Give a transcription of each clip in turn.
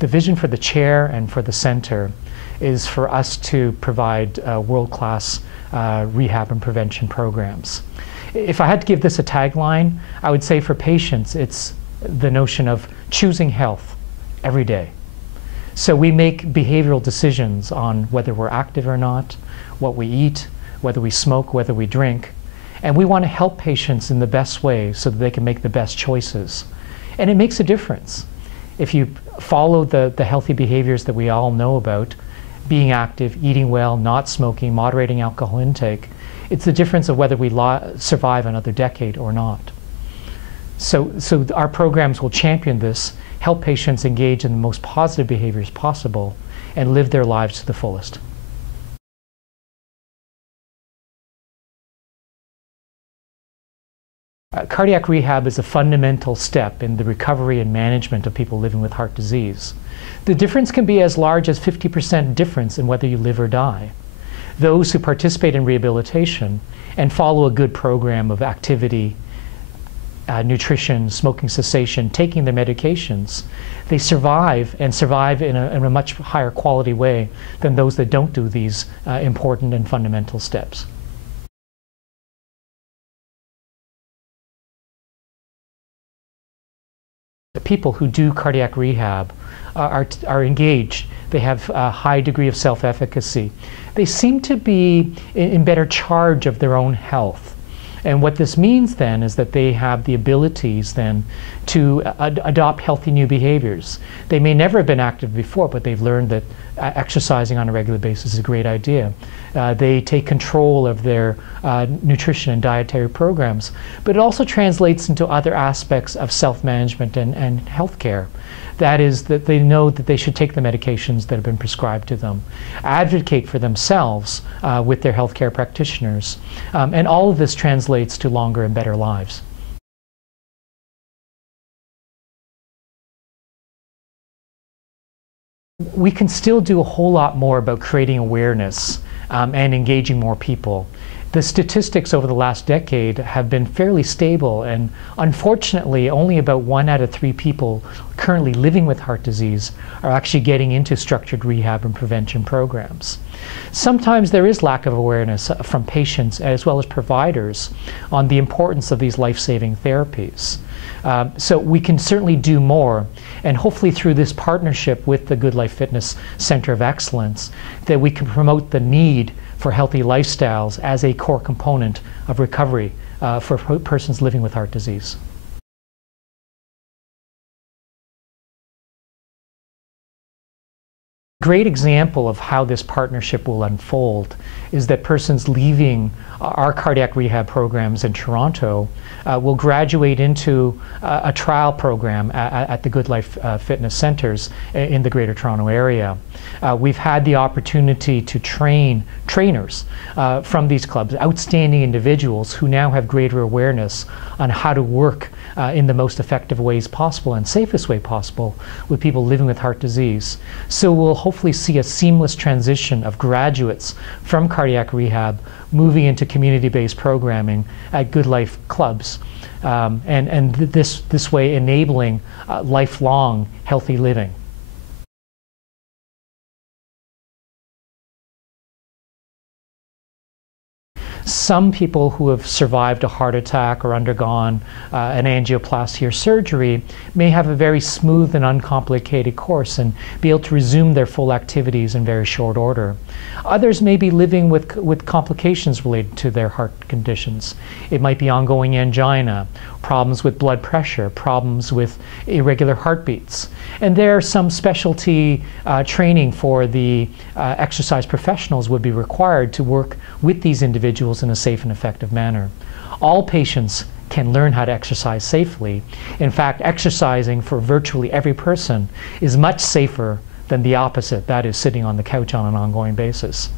The vision for the chair and for the center is for us to provide world-class rehab and prevention programs. If I had to give this a tagline, I would say for patients, it's the notion of choosing health every day. So we make behavioral decisions on whether we're active or not, what we eat, whether we smoke, whether we drink, and we want to help patients in the best way so that they can make the best choices. And it makes a difference. If you follow the healthy behaviors that we all know about, being active, eating well, not smoking, moderating alcohol intake, it's the difference of whether we survive another decade or not. So our programs will champion this, help patients engage in the most positive behaviors possible, and live their lives to the fullest. Cardiac rehab is a fundamental step in the recovery and management of people living with heart disease. The difference can be as large as 50% difference in whether you live or die. Those who participate in rehabilitation and follow a good program of activity, nutrition, smoking cessation, taking their medications, they survive, and survive in a much higher quality way than those that don't do these important and fundamental steps. The people who do cardiac rehab are engaged. They have a high degree of self-efficacy. They seem to be in better charge of their own health. And what this means then is that they have the abilities then to adopt healthy new behaviors. They may never have been active before, but they've learned that exercising on a regular basis is a great idea. They take control of their nutrition and dietary programs, but it also translates into other aspects of self-management and health care. That is, that they know that they should take the medications that have been prescribed to them, advocate for themselves with their healthcare practitioners, and all of this translates to longer and better lives. We can still do a whole lot more about creating awareness and engaging more people. The statistics over the last decade have been fairly stable, and unfortunately only about 1 out of 3 people currently living with heart disease are actually getting into structured rehab and prevention programs. Sometimes there is lack of awareness from patients as well as providers on the importance of these life-saving therapies. So we can certainly do more, and hopefully through this partnership with the GoodLife Centre of Excellence, that we can promote the need for healthy lifestyles as a core component of recovery for persons living with heart disease. A great example of how this partnership will unfold is that persons leaving our cardiac rehab programs in Toronto will graduate into a trial program at the GoodLife Fitness Centres in the Greater Toronto area. We've had the opportunity to train trainers from these clubs, outstanding individuals who now have greater awareness on how to work in the most effective ways possible and safest way possible with people living with heart disease. So we'll hopefully see a seamless transition of graduates from cardiac rehab moving into community-based programming at GoodLife clubs, and this way enabling lifelong healthy living. Some people who have survived a heart attack or undergone an angioplasty or surgery may have a very smooth and uncomplicated course and be able to resume their full activities in very short order. Others may be living with complications related to their heart conditions. It might be ongoing angina, problems with blood pressure, problems with irregular heartbeats. And there are some specialty training for the exercise professionals would be required to work with these individuals in a safe and effective manner. All patients can learn how to exercise safely. In fact, exercising for virtually every person is much safer than the opposite, that is sitting on the couch on an ongoing basis.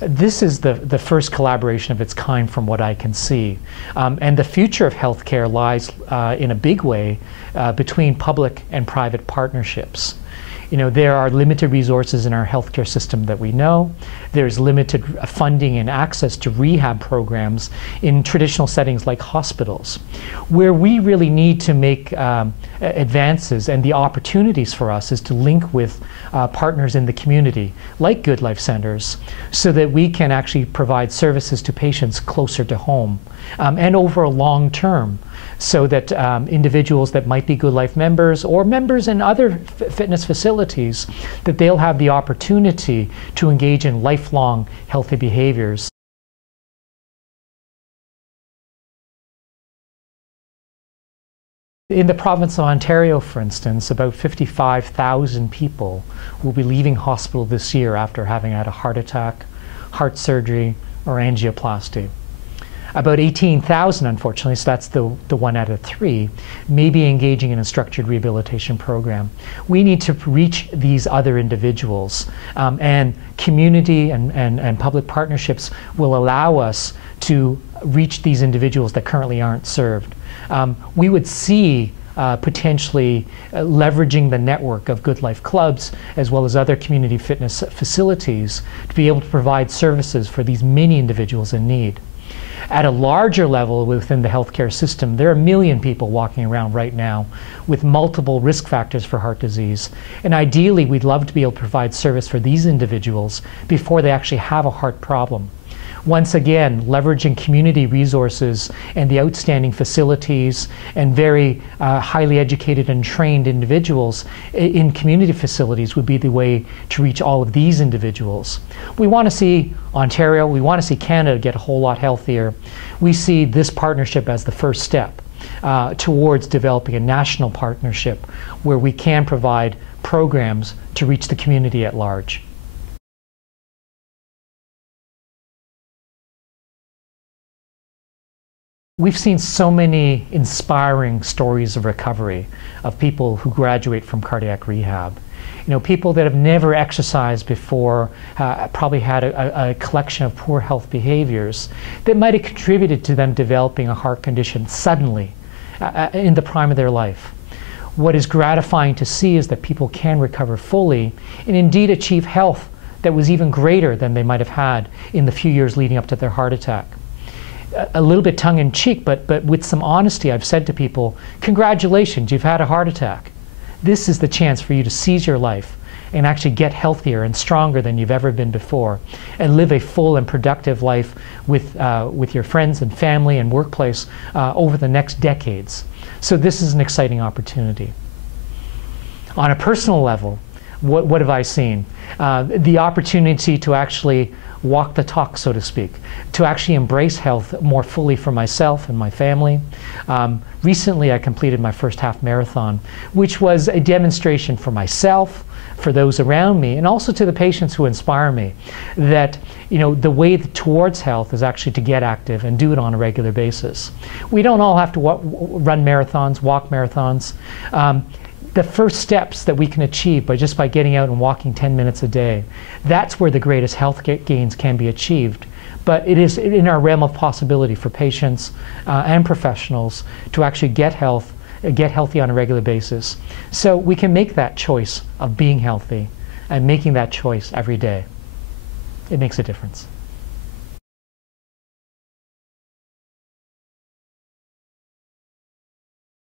This is the first collaboration of its kind from what I can see. And the future of healthcare lies in a big way between public and private partnerships. There are limited resources in our healthcare system that we know. There's limited funding and access to rehab programs in traditional settings like hospitals. Where we really need to make advances, and the opportunities for us is to link with partners in the community, like GoodLife Centers, so that we can actually provide services to patients closer to home and over a long term, so that individuals that might be GoodLife members or members in other fitness facilities, that they'll have the opportunity to engage in lifelong healthy behaviors. In the province of Ontario, for instance, about 55,000 people will be leaving hospital this year after having had a heart attack, heart surgery, or angioplasty. About 18,000, unfortunately, so that's the 1 out of 3, may be engaging in a structured rehabilitation program. We need to reach these other individuals, and community and public partnerships will allow us to reach these individuals that currently aren't served. We would see potentially leveraging the network of GoodLife clubs as well as other community fitness facilities to be able to provide services for these many individuals in need. At a larger level within the healthcare system, there are 1 million people walking around right now with multiple risk factors for heart disease. And ideally, we'd love to be able to provide service for these individuals before they actually have a heart problem. Once again, leveraging community resources and the outstanding facilities and very highly educated and trained individuals in community facilities would be the way to reach all of these individuals. We want to see Ontario, we want to see Canada get a whole lot healthier. We see this partnership as the first step towards developing a national partnership where we can provide programs to reach the community at large. We've seen so many inspiring stories of recovery of people who graduate from cardiac rehab. People that have never exercised before, probably had a collection of poor health behaviors that might have contributed to them developing a heart condition suddenly in the prime of their life. What is gratifying to see is that people can recover fully and indeed achieve health that was even greater than they might have had in the few years leading up to their heart attack. A little bit tongue-in-cheek, but with some honesty, I've said to people, congratulations, you've had a heart attack. This is the chance for you to seize your life and actually get healthier and stronger than you've ever been before and live a full and productive life with your friends and family and workplace over the next decades. So this is an exciting opportunity. On a personal level, what have I seen? The opportunity to actually walk the talk, so to speak, to actually embrace health more fully for myself and my family. Recently, I completed my first half marathon, which was a demonstration for myself, for those around me, and also to the patients who inspire me, that the way towards health is actually to get active and do it on a regular basis. We don't all have to run marathons, walk marathons. The first steps that we can achieve by getting out and walking 10 minutes a day, that's where the greatest health gains can be achieved. But it is in our realm of possibility for patients and professionals to actually get healthy on a regular basis. So we can make that choice of being healthy and making that choice every day. It makes a difference.